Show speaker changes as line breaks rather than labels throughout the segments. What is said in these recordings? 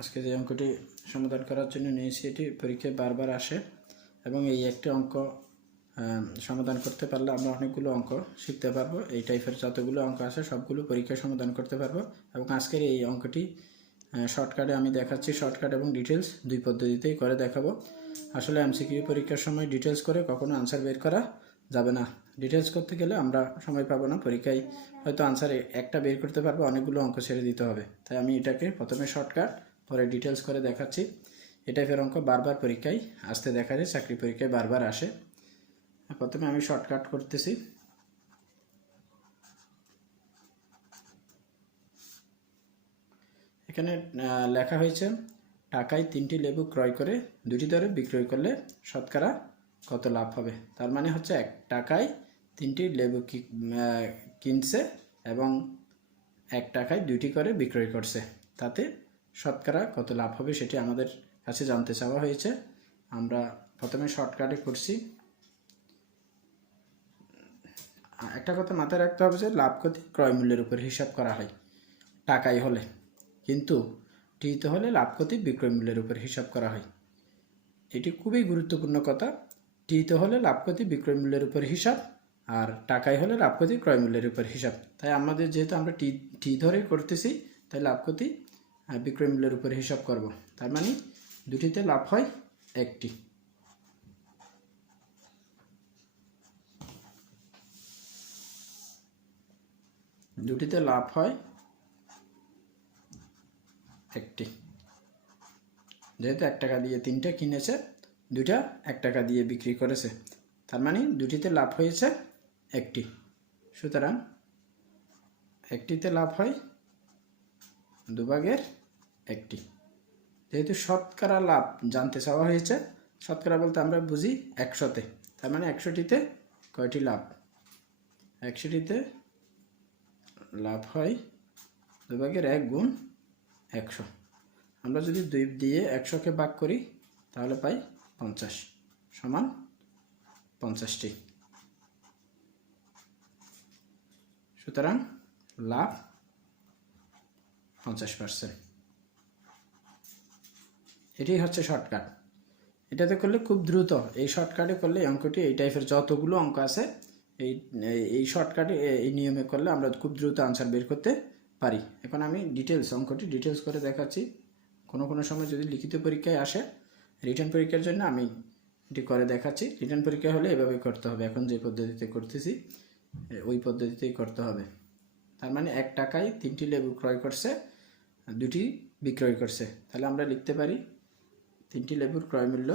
আজকে যে অঙ্কটি সমাধান করার জন্য নিয়েছি এটি পরীক্ষায় বারবার আসে এবং এই একটি অঙ্ক সমাধান করতে পারলে আমরা অনেকগুলো অঙ্ক শিখতে পারব। এই টাইপের যতগুলো অঙ্ক আছে সবগুলো পরীক্ষায় সমাধান করতে পারব এবং আজকের এই অঙ্কটি শর্টকাটে আমি দেখাচ্ছি শর্টকাট এবং ডিটেলস দুই পদ্ধতিতেই করে দেখাবো। আসলে এমসিকিউ পরীক্ষার সময় ডিটেলস করে কখনো আনসার বের করা যাবে না। ডিটেলস করতে গেলে আমরা সময় পাবো না, পরীক্ষায় হয়তো আনসার একটা বের করতে পারব, অনেকগুলো অঙ্ক ছেড়ে দিতে হবে। তাই আমি এটাকে প্রথমে শর্টকাট পরে ডিটেলস করে দেখাচ্ছি। এই টাইপের অঙ্ক বারবার পরীক্ষায় আসতে দেখা যায়, চাকরি পরীক্ষায় বারবার আসে। প্রথমে আমি শর্টকাট করতেছি। এখানে লেখা হয়েছে, টাকায় তিনটি লেবু ক্রয় করে দুটি দরে বিক্রয় করলে শতকরা কত লাভ হবে? তার মানে হচ্ছে এক, টাকায় তিনটি লেবু কিনছে এবং এক টাকায় দুটি করে বিক্রয় করছে। তাতে শতকরা কত লাভ হবে সেটি আমাদের কাছে জানতে চাওয়া হয়েছে। আমরা প্রথমে শর্টকাটে করছি। একটা কথা মাথায় রাখতে হবে যে, লাভ ক্ষতি ক্রয় মূল্যের উপর হিসাব করা হয়, টাকাই হলে। কিন্তু টিতে হলে লাভ ক্ষতি বিক্রয় মূল্যের উপর হিসাব করা হয়। এটি খুবই গুরুত্বপূর্ণ কথা। টিতে হলে লাভ ক্ষতি বিক্রয় মূল্যের উপর হিসাব আর টাকাই হলে লাভ ক্ষতি ক্রয় মূল্যের উপর হিসাব। তাই আমাদের যেহেতু আমরা টি টি ধরে করতেছি, তাই লাভ ক্ষতি বিক্রয় মূল্যের উপর হিসাব করব। তার মানে দুটিতে লাভ হয় একটি। দুটিতে লাভ হয় একটি। যেহেতু এক টাকা দিয়ে তিনটা কিনেছে দুটা এক টাকা দিয়ে বিক্রি করেছে। তার মানে দুটিতে লাভ হয়েছে একটি। সুতরাং একটিতে লাভ হয় দুভাগের একটি। যেহেতু শতকরা লাভ জানতে চাওয়া হয়েছে, শতকরা বলতে আমরা বুঝি একশোতে। তার মানে একশোটিতে কয়টি লাভ? একশোটিতে লাভ হয় দুভাগের এক গুণ একশো। আমরা যদি দুই দিয়ে একশোকে ভাগ করি, তাহলে পাই পঞ্চাশ সমান পঞ্চাশটি। সুতরাং লাভ পঞ্চাশ পার্সেন্ট। এটাই হচ্ছে শর্টকাট এটাতে করলে খুব দ্রুত, এই শর্টকাটে করলে অঙ্কটি, এই টাইপের যতগুলো অঙ্ক আছে, এই- এই শর্টকাটে এই নিয়মে করলে আমরা খুব দ্রুত আনসার বের করতে পারি। এখন আমি ডিটেলস অঙ্কটি ডিটেলস করে দেখাচ্ছি। কোনো কোনো সময় যদি লিখিত পরীক্ষায় আসে রিটার্ন পরীক্ষার জন্য আমি এটি করে দেখাচ্ছি। রিটার্ন পরীক্ষা হলে এভাবে করতে হবে। এখন যে পদ্ধতিতে করতেছি ওই পদ্ধতিতেই করতে হবে। তার মানে এক টাকায় তিনটি লেবু ক্রয় করছে, দুটি বিক্রয় করছে। তাহলে আমরা লিখতে পারি তিনটি লেবুর ক্রয় মূল্য।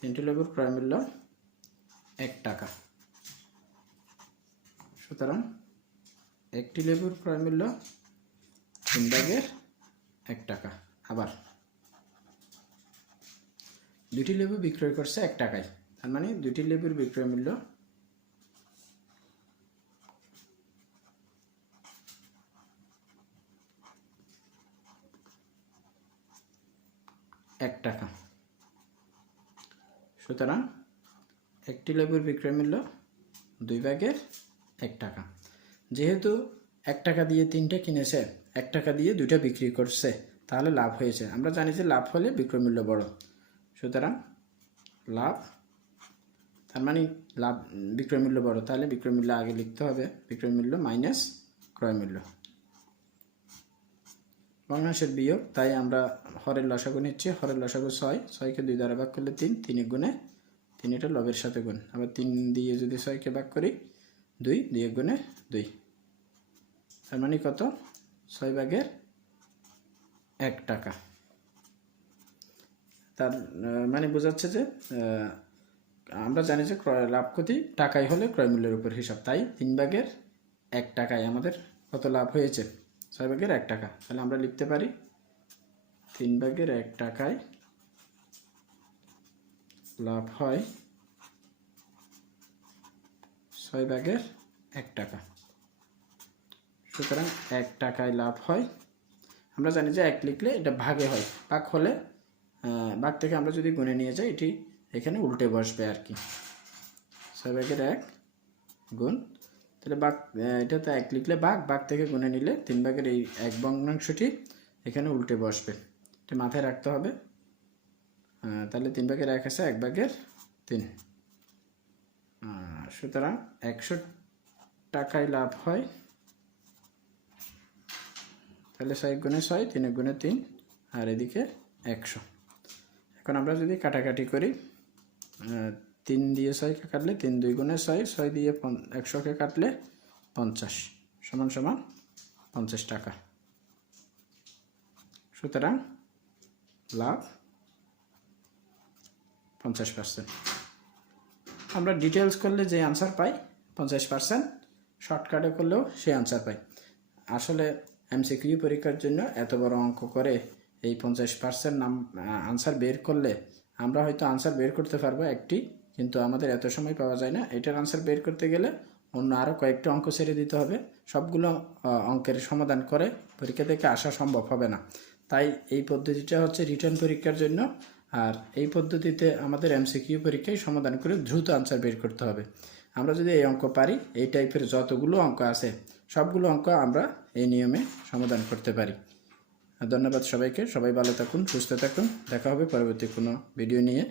তিনটি লেবুর ক্রয় মূল্য এক টাকা। সুতরাং একটি লেবুর ক্রয় মূল্য তিন ভাগের এক টাকা। আবার দুটি লেবু বিক্রয় করছে এক টাকায়। তার মানে দুটি লেবুর বিক্রয় মূল্য এক টাকা। সুতরাং একটি লেবুর বিক্রয় মূল্য দুই ভাগের এক টাকা। যেহেতু এক টাকা দিয়ে তিনটে কিনেছে, এক টাকা দিয়ে দুইটা বিক্রি করছে, তাহলে লাভ হয়েছে। আমরা জানি যে লাভ হলে বিক্রয় মূল্য বড়। সুতরাং লাভ, তার মানে লাভ, বিক্রয় মূল্য বড়। তাহলে বিক্রয় মূল্য আগে লিখতে হবে। বিক্রয় মূল্য মাইনাস ক্রয় মূল্য। ভগ্নাংশের বিয়োগ, তাই আমরা হরের লসাগু নিচ্ছি। হরের লসাগু ছয়, ছয়কে দুই দ্বারা ভাগ করলে তিন, তিনে গুণে তিন, এটা লবের সাথে গুণ। আবার তিন দিয়ে যদি ছয়কে ভাগ করি, দুই দুই এক গুণে দুই। তার মানে কত? ছয় ভাগের এক টাকা। তার মানে বোঝাচ্ছে যে আমরা জানি যে ক্রয় লাভ ক্ষতি টাকায় হলে ক্রয় মূল্যের উপর হিসাব। তাই তিন ভাগের এক টাকায় আমাদের কত লাভ হয়েছে? ছয় ভাগের এক টাকা। তাহলে আমরা লিখতে পারি তিন ভাগের এক টাকায় লাভ হয় ছয় ভাগের এক টাকা। সুতরাং এক টাকায় লাভ হয়। আমরা জানি যে এক লিখলে এটা ভাগে হয়। ভাগ হলে ভাগ থেকে আমরা যদি গুনে নিয়ে যাই, এটি এখানে উল্টে বসবে আর কি। ছয় ভাগের এক গুণ তাহলে বাঘ এটা তো এক লিখলে বাঘ বাঘ থেকে গুণে নিলে তিন ভাগের এই এক ভগ্নাংশটি এখানে উল্টে বসবে। এটা মাথায় রাখতে হবে। তাহলে তিন ভাগের এক আছে, এক ভাগের তিন। সুতরাং একশো টাকায় লাভ হয়। তাহলে ছয় গুণে ছয়, তিনে গুণে তিন, আর এদিকে একশো। এখন আমরা যদি কাটাকাটি করি তিন দিয়ে ছয়কে কাটলে তিন দুই গুণে ছয় ছয় দিয়ে একশোকে কাটলে পঞ্চাশ, সমান সমান পঞ্চাশ টাকা। সুতরাং লাভ পঞ্চাশ পার্সেন্ট আমরা ডিটেলস করলে যে আনসার পাই, পঞ্চাশ পার্সেন্ট শর্টকাটে করলেও সেই আনসার পাই। আসলে এমসিকিউ পরীক্ষার জন্য এত বড় অঙ্ক করে এই পঞ্চাশ পার্সেন্ট নাম আনসার বের করলে আমরা হয়তো আনসার বের করতে পারব একটি কিন্তু আমাদের এত সময় পাওয়া যায় না। এটার আনসার বের করতে গেলে অন্য আরও কয়েকটা অঙ্ক ছেড়ে দিতে হবে। সবগুলো অঙ্কের সমাধান করে পরীক্ষা থেকে আসা সম্ভব হবে না। তাই এই পদ্ধতিটা হচ্ছে রিটার্ন পরীক্ষার জন্য। আর এই পদ্ধতিতে আমাদের এমসিকিউ পরীক্ষায় সমাধান করে দ্রুত আনসার বের করতে হবে। আমরা যদি এই অঙ্ক পারি, এই টাইপের যতগুলো অঙ্ক আছে, সবগুলো অঙ্ক আমরা এই নিয়মে সমাধান করতে পারি। ধন্যবাদ সবাইকে। সবাই ভালো থাকুন, সুস্থ থাকুন। দেখা হবে পরবর্তী কোনো ভিডিও নিয়ে।